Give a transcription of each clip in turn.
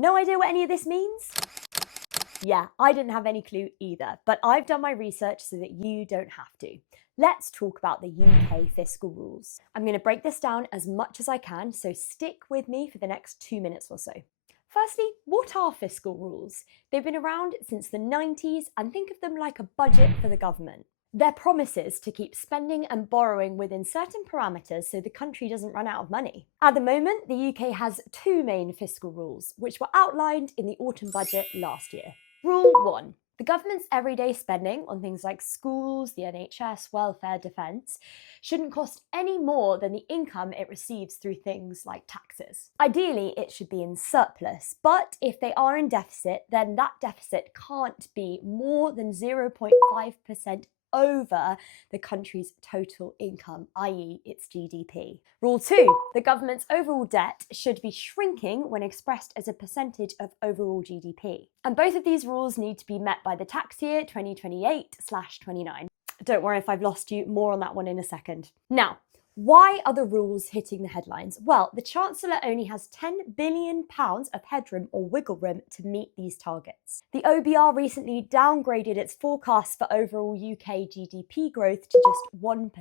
No idea what any of this means? Yeah, I didn't have any clue either, but I've done my research so that you don't have to. Let's talk about the UK fiscal rules. I'm going to break this down as much as I can, so stick with me for the next 2 minutes or so. Firstly, what are fiscal rules? They've been around since the 90s and think of them like a budget for the government. They're promises to keep spending and borrowing within certain parameters so the country doesn't run out of money. At the moment, the UK has two main fiscal rules, which were outlined in the autumn budget last year. Rule 1. The government's everyday spending on things like schools, the NHS, welfare, defence shouldn't cost any more than the income it receives through things like taxes. Ideally, it should be in surplus, but if they are in deficit, then that deficit can't be more than 0.5% over the country's total income, i.e. its GDP. Rule 2. The government's overall debt should be shrinking when expressed as a percentage of overall GDP. And both of these rules need to be met by the tax year 2028/29. Don't worry if I've lost you, more on that one in a second. Now, why are the rules hitting the headlines? Well, the Chancellor only has £10 billion of headroom or wiggle room to meet these targets. The OBR recently downgraded its forecast for overall UK GDP growth to just 1%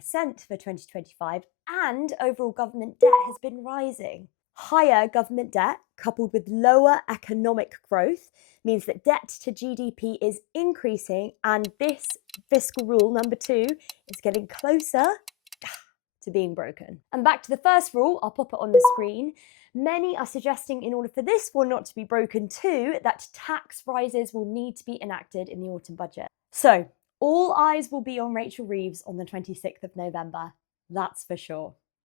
for 2025, and overall government debt has been rising. Higher government debt, coupled with lower economic growth, means that debt to GDP is increasing, and this fiscal rule, number 2, is getting closer to being broken. And back to the first rule, I'll pop it on the screen. Many are suggesting, in order for this one not to be broken too, that tax rises will need to be enacted in the autumn budget. So, all eyes will be on Rachel Reeves on the 26th of November. That's for sure.